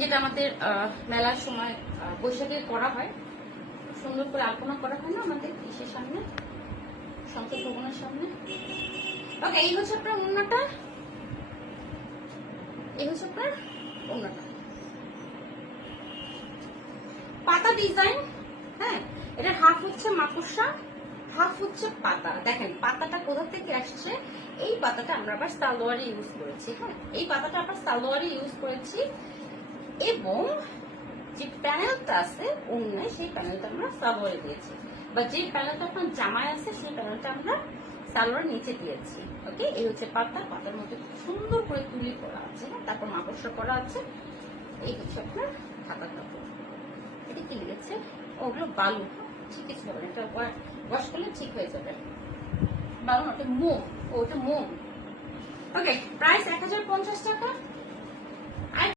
যেটা আমাদের মেলার সময় বৈশাখে করা হয়, সুন্দর করে আলপনা করা হয় না আমাদের ইসের সামনে, সংসদ ভবনের সামনে। ওকে, এই হচ্ছে আপনার ওড়নাটা, এই হচ্ছে আপনার ওড়নাটা, পাতা ডিজাইন। হ্যাঁ, এটা হাফ হচ্ছে মাকড়সা, হাফ হচ্ছে পাতা। দেখেন পাতাটা কোথা থেকে আসছে, এই পাতাটা আমরা আবার সালোয়ারে ইউজ করেছি। হ্যাঁ, এই পাতাটা আবার সালোয়ারে ইউজ করেছি, এবং যে প্যানেলটা আছে ওড়নায় সেই প্যানেলটা আমরা সালোয়ারে দিয়েছি, বা যে প্যানেলটা আপনার জামায় আছে সেই প্যানেলটা আমরা সালোয়ার নিচে দিয়েছি। ওকে, এই হচ্ছে পাতা, পাতার মধ্যে খুব সুন্দর করে তুলি করা আছে, তারপর মাকড়সা করা আছে। এই হচ্ছে আপনার হাতার কাপড়। এটা কি লেগেছে? ওগুলো বালু, ঠিক কিছু হবে না, এটা ওয়াশ করলে ঠিক হয়ে যাবে। বালু না, ওটা মোম, ওটা মোম। ওকে, প্রাইস 1050 টাকা।